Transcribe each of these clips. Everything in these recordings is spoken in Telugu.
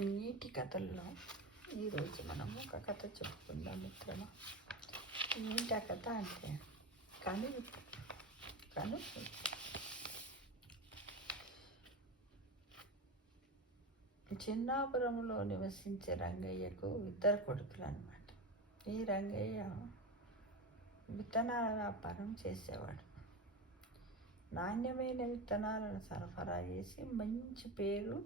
నీటి కథల్లో ఈరోజు మనం ఒక కథ చెప్పుకుందాం మిత్రమా. ఏంటి ఆ కథ అంటే కనువిప్పు. కనువిప్పు చిన్నాపురంలో నివసించే రంగయ్యకు ఇద్దరు కొడుకులు అన్నమాట. ఈ రంగయ్య విత్తనాల వ్యాపారం చేసేవాడు. నాణ్యమైన విత్తనాలను సరఫరా చేసి మంచి పేరు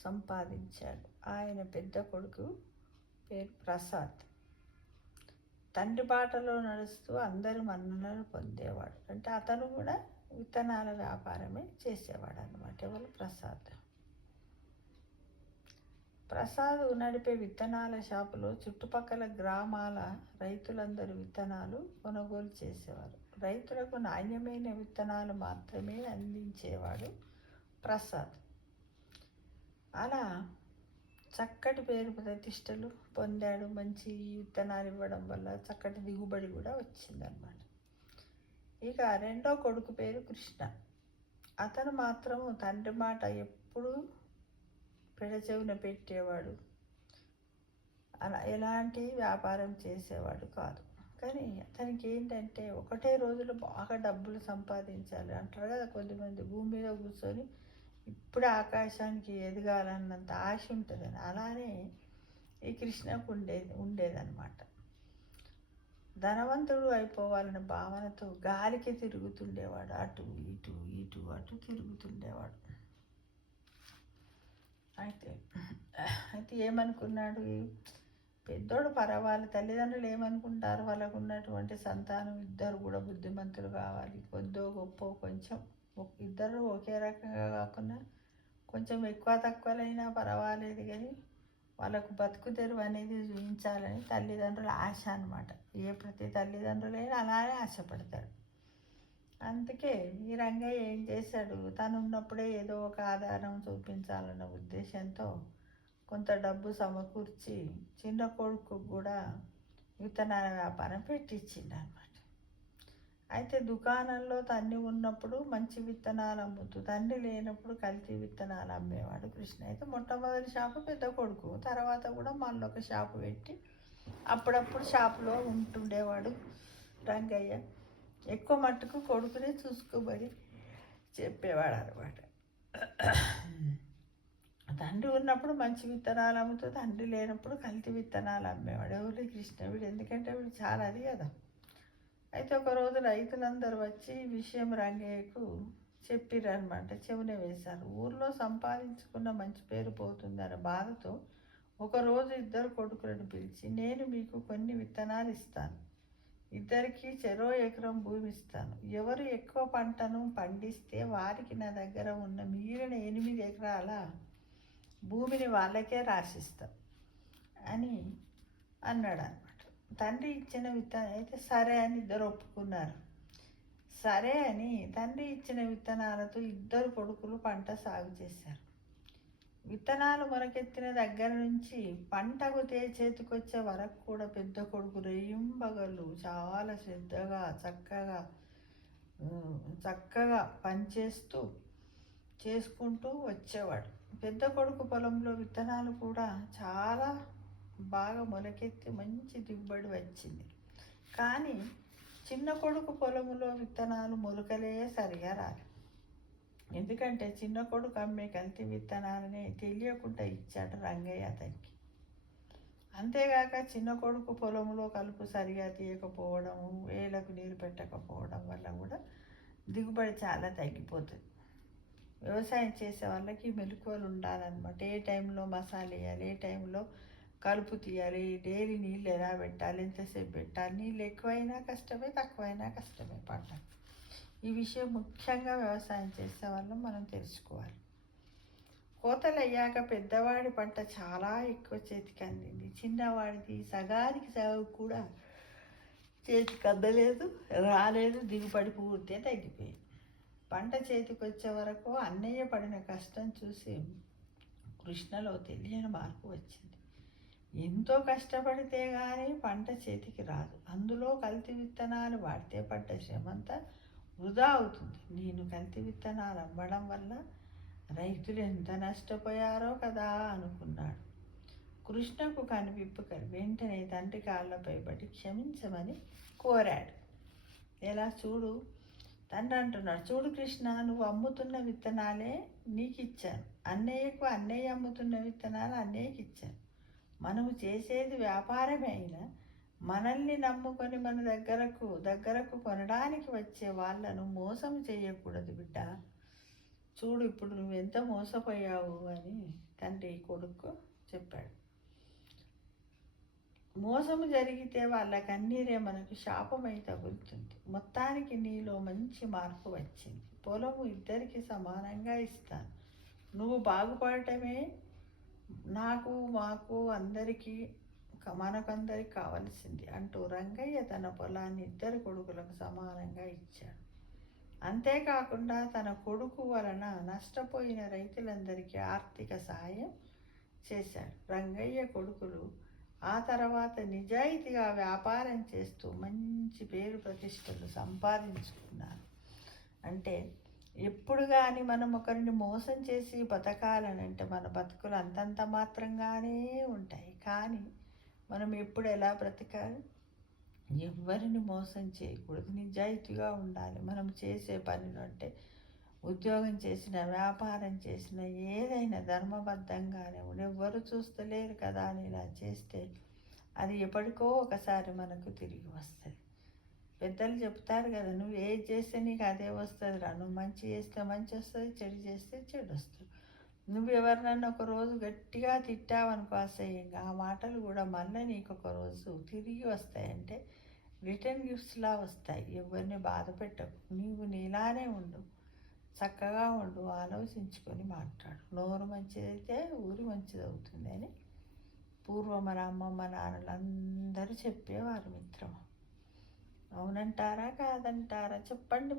సంపాదించాడు. ఆయన పెద్ద కొడుకు పేరు ప్రసాద్. తండ్రి బాటలో నడుస్తూ అందరి మన్ననలు పొందేవాడు. అంటే అతను కూడా విత్తనాల వ్యాపారమే చేసేవాడు అన్నమాట. ఎవరు? ప్రసాద్ నడిపే విత్తనాల షాపులో చుట్టుపక్కల గ్రామాల రైతులందరూ విత్తనాలు కొనుగోలు చేసేవారు. రైతులకు నాణ్యమైన విత్తనాలు మాత్రమే అందించేవాడు ప్రసాద్. అలా చక్కటి పేరు ప్రతిష్టలు పొందాడు. మంచి విత్తనాలు ఇవ్వడం వల్ల చక్కటి దిగుబడి కూడా వచ్చిందనమాట. ఇక రెండో కొడుకు పేరు కృష్ణ. అతను మాత్రం తండ్రి మాట ఎప్పుడూ పెడచెవిన పెట్టేవాడు. అలా ఎలాంటి వ్యాపారం చేసేవాడు కాదు. కానీ అతనికి ఏంటంటే ఒకటే రోజులో బాగా డబ్బులు సంపాదించాలి అంటారు కదా కొద్దిమంది, భూమి మీద కూర్చొని ఇప్పుడే ఆకాశానికి ఎదగాలన్నంత ఆశ ఉంటుందని. అలానే ఈ కృష్ణకు ఉండేదన్నమాట. ధనవంతుడు అయిపోవాలనే భావనతో గాలికి తిరుగుతుండేవాడు. అటు ఇటు ఇటు అటు తిరుగుతుండేవాడు. అయితే ఏమనుకున్నాడు, పెద్దోడు పర్వాలేదు, తల్లిదండ్రులు ఏమనుకుంటారు, వాళ్ళకు ఉన్నటువంటి సంతానం ఇద్దరు కూడా బుద్ధిమంతులు కావాలి, కొద్దో గొప్ప కొంచెం ఇద్దరు ఒకే రకంగా కాకుండా కొంచెం ఎక్కువ తక్కువలైనా పర్వాలేదు కానీ వాళ్ళకు బతుకు తెరువు అనేది చూపించాలని తల్లిదండ్రుల ఆశ అన్నమాట. ప్రతి తల్లిదండ్రులైనా అలానే ఆశపడతారు. అందుకే ఈ రంగయ్య ఏం చేశాడు, తను ఉన్నప్పుడే ఏదో ఒక ఆధారం చూపించాలన్న ఉద్దేశంతో కొంత డబ్బు సమకూర్చి చిన్న కొడుకు కూడా విత్తనాల వ్యాపారం పెట్టించిండు అనమాట. అయితే దుకాణంలో తండ్రి ఉన్నప్పుడు మంచి విత్తనాలు అమ్ముతూ, తండ్రి లేనప్పుడు కల్తీ విత్తనాలు అమ్మేవాడు కృష్ణ. అయితే మొట్టమొదటి షాపు పెద్ద కొడుకు, తర్వాత కూడా మళ్ళొక షాపు పెట్టి అప్పుడప్పుడు షాపులో ఉంటుండేవాడు రంగయ్య. ఎక్కువ మట్టుకు కొడుకునే చూసుకోమని చెప్పేవాడు అనమాట. తండ్రి ఉన్నప్పుడు మంచి విత్తనాలు అమ్ముతూ, తండ్రి లేనప్పుడు కల్తీ విత్తనాలు అమ్మేవాడు. ఎవరు? కృష్ణ. వీడు ఎందుకంటే వీడు చాలా అది కదా. అయితే ఒకరోజు రైతులందరూ వచ్చి ఈ విషయం రంగయ్యకు చెప్పిరనమాట, చెవున వేశారు. ఊర్లో సంపాదించుకున్న మంచి పేరు పోతుందన్న బాధతో ఒకరోజు ఇద్దరు కొడుకులను పిలిచి, నేను మీకు కొన్ని విత్తనాలు ఇస్తాను, ఇద్దరికి చెరో ఎకరం భూమి ఇస్తాను, ఎవరు ఎక్కువ పంటను పండిస్తే వారికి నా దగ్గర ఉన్న మిగిలిన 8 ఎకరాల భూమిని వాళ్ళకే రాసిస్తాం అని అన్నాడు అనమాట. తండ్రి ఇచ్చిన విత్తనం అయితే సరే అని ఇద్దరు ఒప్పుకున్నారు. సరే అని తండ్రి ఇచ్చిన విత్తనాలతో ఇద్దరు కొడుకులు పంట సాగు చేశారు. విత్తనాలు మొలకెత్తిన దగ్గర నుంచి పంటకు చేతికొచ్చే వరకు కూడా పెద్ద కొడుకు రేయింబగళ్ళు చాలా శ్రద్ధగా చక్కగా చేసుకుంటూ వచ్చేవాడు. పెద్ద కొడుకు పొలంలో విత్తనాలు కూడా చాలా బాగా మొలకెత్తి మంచి దిగుబడి వచ్చింది. కానీ చిన్న కొడుకు పొలంలో విత్తనాలు మొలకలే సరిగా రాలేదు. ఎందుకంటే చిన్న కొడుకు అమ్మే కల్తీ విత్తనాలనే తెలియకుండా ఇచ్చాడు రంగయ్య అతనికి. అంతేగాక చిన్న కొడుకు పొలంలో కలుపు సరిగా తీయకపోవడం, వేలకు నీరు పెట్టకపోవడం వల్ల కూడా దిగుబడి చాలా తగ్గిపోతుంది. వ్యవసాయం చేసే వాళ్ళకి మెలకువలు ఉండాలన్నమాట. ఏ టైంలో మసాలా వేయాలి, ఏ టైంలో కలుపు తీయాలి, డైలీ నీళ్ళు ఎలా పెట్టాలి, ఎంతసేపు పెట్టాలి, నీళ్ళు ఎక్కువైనా కష్టమే, తక్కువైనా కష్టమే పంట. ఈ విషయం ముఖ్యంగా వ్యవసాయం చేసే వాళ్ళం మనం తెలుసుకోవాలి. కోతలు అయ్యాక పెద్దవాడి పంట చాలా ఎక్కువ చేతికి అందింది. చిన్నవాడిది సగానికి సగం కూడా చేతికి అందలేదు, రాలేదు, దిగుబడి పూర్తిగా తగ్గిపోయింది. పంట చేతికి వచ్చే వరకు అన్నయ్య పడిన కష్టం చూసి కృష్ణలో తెలియని మార్పు వచ్చింది. ఎంతో కష్టపడితే కానీ పంట చేతికి రాదు, అందులో కల్తీ విత్తనాలు వాడితే పడ్డ శ్రమంతా వృధా అవుతుంది. నేను కల్తీ విత్తనాలు అమ్మడం వల్ల రైతులు ఎంత నష్టపోయారో కదా అనుకున్నాడు. కృష్ణకు కనువిప్పు వెంటనే తండ్రి కాళ్ళపై పడి క్షమించమని కోరాడు. ఎలా చూడు, తండ్రి అంటున్నాడు, చూడు కృష్ణ, నువ్వు అమ్ముతున్న విత్తనాలే నీకు ఇచ్చాను, అన్నయ్య అమ్ముతున్న విత్తనాలు అన్నయ్యకి ఇచ్చాను. మనము చేసేది వ్యాపారమే అయినా మనల్ని నమ్ముకొని మన దగ్గరకు కొనడానికి వచ్చే వాళ్ళను మోసం చేయకూడదు బిడ్డ. చూడు ఇప్పుడు నువ్వెంత మోసపోయావు అని తండ్రి కొడుకు చెప్పాడు. మోసము జరిగితే వాళ్ళ కన్నీరే మనకు శాపమై తగులుతుంది. మొత్తానికి నీలో మంచి మార్పు వచ్చింది. పొలము ఇద్దరికి సమానంగా ఇస్తాను. నువ్వు బాగుపడటమే మాకు అందరికీ మనకందరికి కావలసింది అంటూ రంగయ్య తన పొలాన్ని ఇద్దరు కొడుకులకు సమానంగా ఇచ్చాడు. అంతేకాకుండా తన కొడుకు వలన నష్టపోయిన రైతులందరికీ ఆర్థిక సహాయం చేశాడు. రంగయ్య కొడుకులు ఆ తర్వాత నిజాయితీగా వ్యాపారం చేస్తూ మంచి పేరు ప్రతిష్టలు సంపాదించుకున్నారు. అంటే ఎప్పుడు కానీ మనం ఒకరిని మోసం చేసి బతకాలనంటే మన బతుకులు అంతంత మాత్రంగానే ఉంటాయి. కానీ మనం ఎప్పుడు ఎలా బ్రతకాలి? ఎవరిని మోసం చేయకూడదు, నిజాయితీగా ఉండాలి. మనం చేసే పనిలో అంటే ఉద్యోగం చేసిన, వ్యాపారం చేసిన, ఏదైనా ధర్మబద్ధంగానే ఎవ్వరు చూస్తలేరు కదా అని ఇలా చేస్తే అది ఎప్పటికో ఒకసారి మనకు తిరిగి వస్తుంది. పెద్దలు చెప్తారు కదా, నువ్వు ఏది చేస్తే నీకు అదే వస్తుంది రా. నువ్వు మంచి చేస్తే మంచి వస్తుంది, చెడు చేస్తే చెడు వస్తుంది. నువ్వు ఎవరినన్నా ఒకరోజు గట్టిగా తిట్టావనుకో అసహ్యంగా, ఆ మాటలు కూడా మళ్ళీ నీకు ఒకరోజు తిరిగి వస్తాయంటే రిటర్న్ గిఫ్ట్స్లా వస్తాయి. ఎవరిని బాధ పెట్టకు, నీవు నీలానే ఉండు, చక్కగా ఉండు, ఆలోచించుకొని మాట్లాడు. నోరు మంచిదైతే ఊరి మంచిదవుతుంది అని పూర్వం మన అమ్మమ్మ నాన్నలందరూ చెప్పేవారు మిత్రమా. అవునంటారా కాదంటారా చెప్పండి.